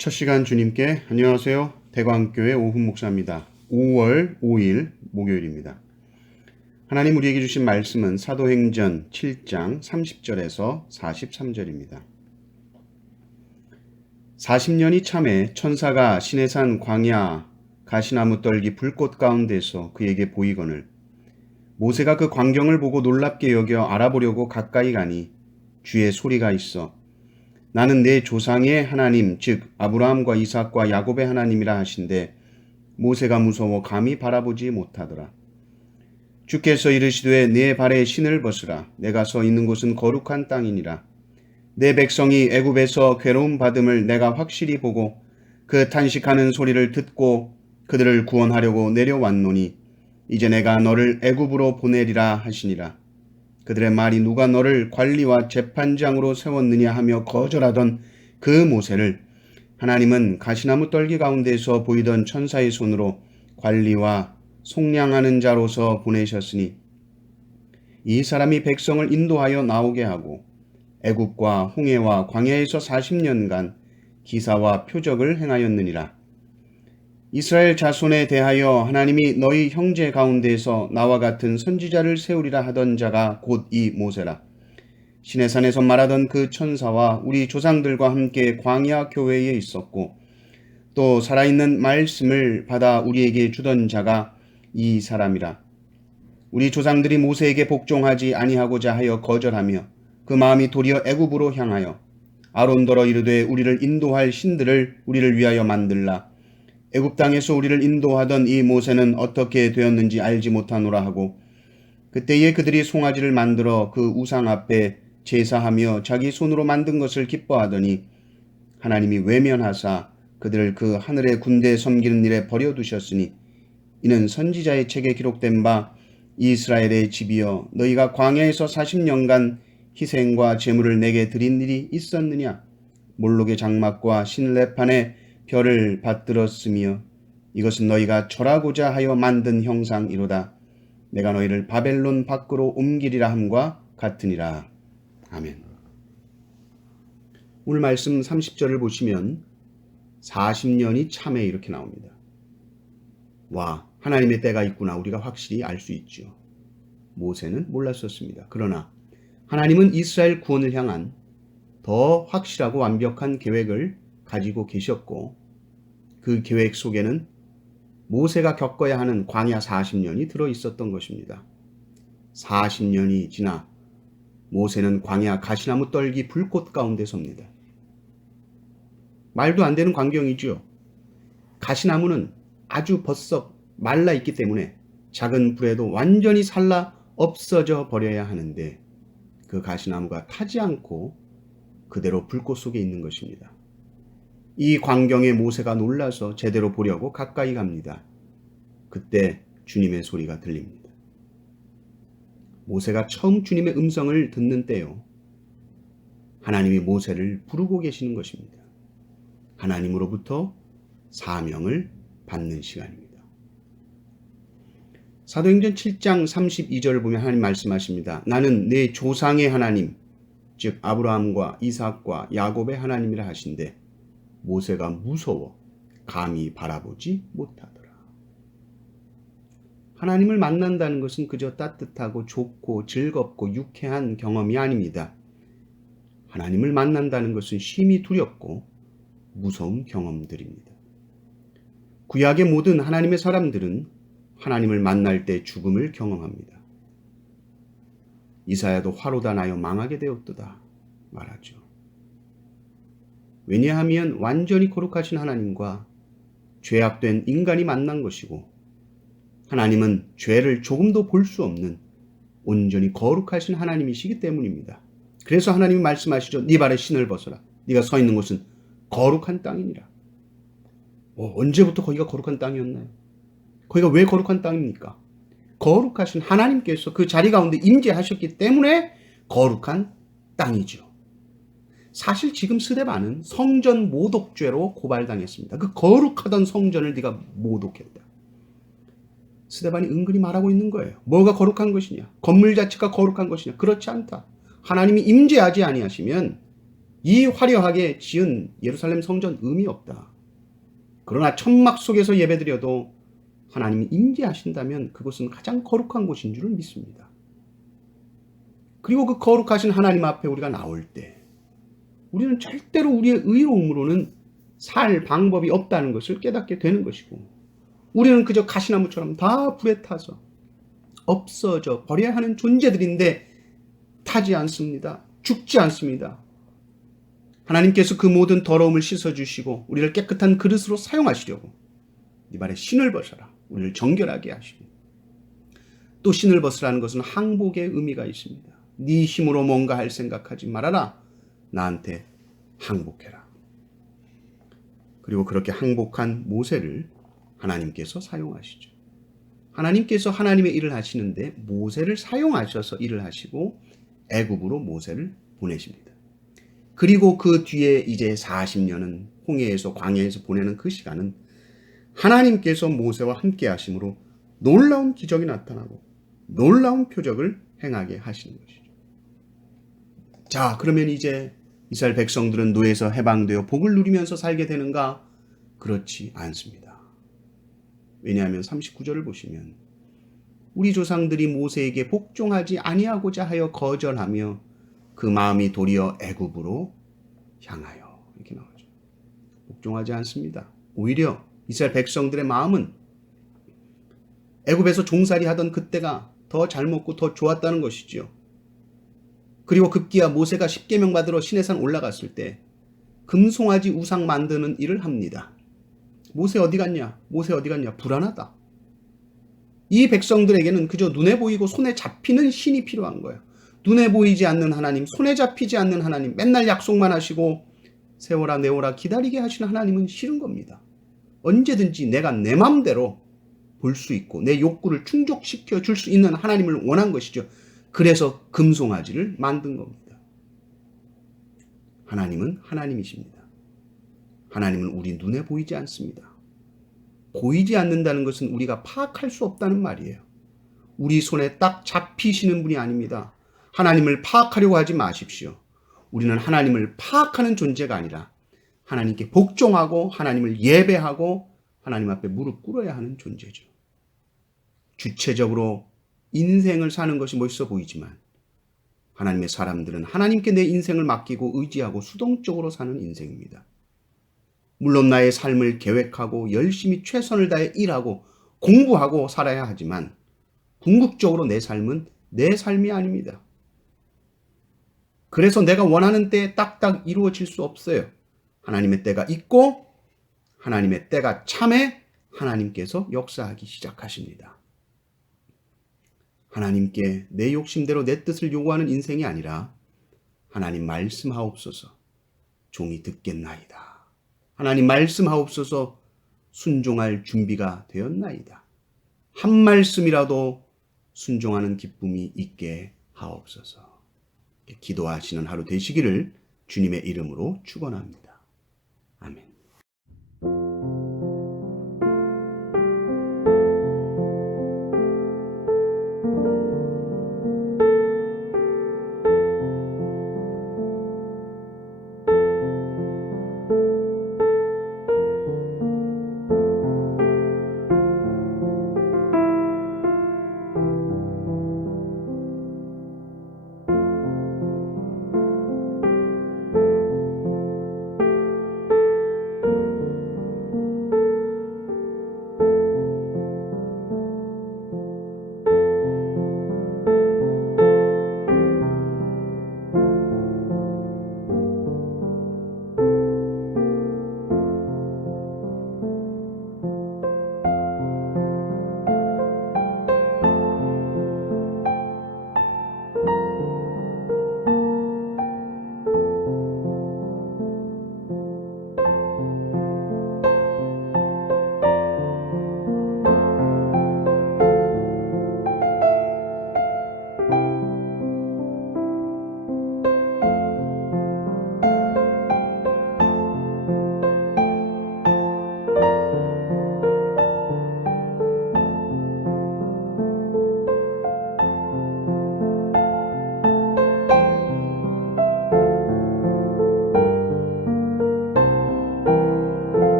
첫 시간 주님께 안녕하세요. 대광교회 오훈 목사입니다. 5월 5일 목요일입니다. 하나님 우리에게 주신 말씀은 사도행전 7장 30절에서 43절입니다. 40년이 참에 천사가 시내산 광야 가시나무 떨기 불꽃 가운데서 그에게 보이거늘 모세가 그 광경을 보고 놀랍게 여겨 알아보려고 가까이 가니 주의 소리가 있어 나는 내 조상의 하나님 즉 아브라함과 이삭과 야곱의 하나님이라 하신데 모세가 무서워 감히 바라보지 못하더라. 주께서 이르시되 내 발에 신을 벗으라. 내가 서 있는 곳은 거룩한 땅이니라. 내 백성이 애굽에서 괴로움 받음을 내가 확실히 보고 그 탄식하는 소리를 듣고 그들을 구원하려고 내려왔노니 이제 내가 너를 애굽으로 보내리라 하시니라. 그들의 말이 누가 너를 관리와 재판장으로 세웠느냐 하며 거절하던 그 모세를 하나님은 가시나무 떨기 가운데서 보이던 천사의 손으로 관리와 속량하는 자로서 보내셨으니 이 사람이 백성을 인도하여 나오게 하고 애굽과 홍해와 광야에서 40년간 기사와 표적을 행하였느니라. 이스라엘 자손에 대하여 하나님이 너희 형제 가운데서 나와 같은 선지자를 세우리라 하던 자가 곧 이 모세라. 시내산에서 말하던 그 천사와 우리 조상들과 함께 광야 교회에 있었고 또 살아있는 말씀을 받아 우리에게 주던 자가 이 사람이라. 우리 조상들이 모세에게 복종하지 아니하고자 하여 거절하며 그 마음이 도리어 애굽으로 향하여 아론더러 이르되 우리를 인도할 신들을 우리를 위하여 만들라. 애굽 땅에서 우리를 인도하던 이 모세는 어떻게 되었는지 알지 못하노라 하고 그때에 그들이 송아지를 만들어 그 우상 앞에 제사하며 자기 손으로 만든 것을 기뻐하더니 하나님이 외면하사 그들을 그 하늘의 군대 섬기는 일에 버려두셨으니 이는 선지자의 책에 기록된 바 이스라엘의 집이여 너희가 광야에서 40년간 희생과 제물을 내게 드린 일이 있었느냐 몰록의 장막과 신레판에 별을 받들었으며 이것은 너희가 절하고자 하여 만든 형상이로다. 내가 너희를 바벨론 밖으로 옮기리라 함과 같으니라. 아멘. 오늘 말씀 30절을 보시면 40년이 참에 이렇게 나옵니다. 와, 하나님의 때가 있구나 우리가 확실히 알 수 있죠. 모세는 몰랐었습니다. 그러나 하나님은 이스라엘 구원을 향한 더 확실하고 완벽한 계획을 가지고 계셨고 그 계획 속에는 모세가 겪어야 하는 광야 40년이 들어있었던 것입니다. 40년이 지나 모세는 광야 가시나무 떨기 불꽃 가운데 섭니다. 말도 안 되는 광경이죠. 가시나무는 아주 벌썩 말라 있기 때문에 작은 불에도 완전히 살라 없어져 버려야 하는데 그 가시나무가 타지 않고 그대로 불꽃 속에 있는 것입니다. 이 광경에 모세가 놀라서 제대로 보려고 가까이 갑니다. 그때 주님의 소리가 들립니다. 모세가 처음 주님의 음성을 듣는 때요. 하나님이 모세를 부르고 계시는 것입니다. 하나님으로부터 사명을 받는 시간입니다. 사도행전 7장 32절을 보면 하나님 말씀하십니다. 나는 내 조상의 하나님, 즉 아브라함과 이삭과 야곱의 하나님이라 하신데 모세가 무서워 감히 바라보지 못하더라. 하나님을 만난다는 것은 그저 따뜻하고 좋고 즐겁고 유쾌한 경험이 아닙니다. 하나님을 만난다는 것은 심히 두렵고 무서운 경험들입니다. 구약의 모든 하나님의 사람들은 하나님을 만날 때 죽음을 경험합니다. 이사야도 화로다 나여 망하게 되었도다 말하죠. 왜냐하면 완전히 거룩하신 하나님과 죄악된 인간이 만난 것이고 하나님은 죄를 조금도 볼 수 없는 온전히 거룩하신 하나님이시기 때문입니다. 그래서 하나님이 말씀하시죠. 네 발에 신을 벗어라. 네가 서 있는 곳은 거룩한 땅이니라. 언제부터 거기가 거룩한 땅이었나요? 거기가 왜 거룩한 땅입니까? 거룩하신 하나님께서 그 자리 가운데 임재하셨기 때문에 거룩한 땅이죠. 사실 지금 스데반은 성전 모독죄로 고발당했습니다. 그 거룩하던 성전을 네가 모독했다. 스데반이 은근히 말하고 있는 거예요. 뭐가 거룩한 것이냐? 건물 자체가 거룩한 것이냐? 그렇지 않다. 하나님이 임재하지 아니하시면 이 화려하게 지은 예루살렘 성전 의미 없다. 그러나 천막 속에서 예배드려도 하나님이 임재하신다면 그곳은 가장 거룩한 곳인 줄을 믿습니다. 그리고 그 거룩하신 하나님 앞에 우리가 나올 때 우리는 절대로 우리의 의로움으로는 살 방법이 없다는 것을 깨닫게 되는 것이고, 우리는 그저 가시나무처럼 다 불에 타서 없어져 버려야 하는 존재들인데 타지 않습니다. 죽지 않습니다. 하나님께서 그 모든 더러움을 씻어주시고 우리를 깨끗한 그릇으로 사용하시려고 네 발에 신을 벗어라, 우리를 정결하게 하시고, 또 신을 벗으라는 것은 항복의 의미가 있습니다. 네 힘으로 뭔가 할 생각하지 말아라. 나한테 항복해라. 그리고 그렇게 항복한 모세를 하나님께서 사용하시죠. 하나님께서 하나님의 일을 하시는데 모세를 사용하셔서 일을 하시고 애굽으로 모세를 보내십니다. 그리고 그 뒤에 이제 40년은 홍해에서 광야에서 보내는 그 시간은 하나님께서 모세와 함께 하심으로 놀라운 기적이 나타나고 놀라운 표적을 행하게 하시는 것이죠. 자, 그러면 이제 이스라엘 백성들은 노예에서 해방되어 복을 누리면서 살게 되는가? 그렇지 않습니다. 왜냐하면 39절을 보시면 우리 조상들이 모세에게 복종하지 아니하고자 하여 거절하며 그 마음이 도리어 애굽으로 향하여, 이렇게 나오죠. 복종하지 않습니다. 오히려 이스라엘 백성들의 마음은 애굽에서 종살이 하던 그때가 더 잘 먹고 더 좋았다는 것이죠. 그리고 급기야 모세가 십계명 받으러 시내산 올라갔을 때 금송아지 우상 만드는 일을 합니다. 모세 어디 갔냐? 모세 어디 갔냐? 불안하다. 이 백성들에게는 그저 눈에 보이고 손에 잡히는 신이 필요한 거예요. 눈에 보이지 않는 하나님, 손에 잡히지 않는 하나님, 맨날 약속만 하시고 세워라 내워라 기다리게 하시는 하나님은 싫은 겁니다. 언제든지 내가 내 마음대로 볼 수 있고 내 욕구를 충족시켜 줄 수 있는 하나님을 원한 것이죠. 그래서 금송아지를 만든 겁니다. 하나님은 하나님이십니다. 하나님은 우리 눈에 보이지 않습니다. 보이지 않는다는 것은 우리가 파악할 수 없다는 말이에요. 우리 손에 딱 잡히시는 분이 아닙니다. 하나님을 파악하려고 하지 마십시오. 우리는 하나님을 파악하는 존재가 아니라 하나님께 복종하고 하나님을 예배하고 하나님 앞에 무릎 꿇어야 하는 존재죠. 주체적으로 인생을 사는 것이 멋있어 보이지만 하나님의 사람들은 하나님께 내 인생을 맡기고 의지하고 수동적으로 사는 인생입니다. 물론 나의 삶을 계획하고 열심히 최선을 다해 일하고 공부하고 살아야 하지만 궁극적으로 내 삶은 내 삶이 아닙니다. 그래서 내가 원하는 때에 딱딱 이루어질 수 없어요. 하나님의 때가 있고 하나님의 때가 참에 하나님께서 역사하기 시작하십니다. 하나님께 내 욕심대로 내 뜻을 요구하는 인생이 아니라 하나님 말씀하옵소서 종이 듣겠나이다. 하나님 말씀하옵소서 순종할 준비가 되었나이다. 한 말씀이라도 순종하는 기쁨이 있게 하옵소서. 기도하시는 하루 되시기를 주님의 이름으로 축원합니다. 아멘.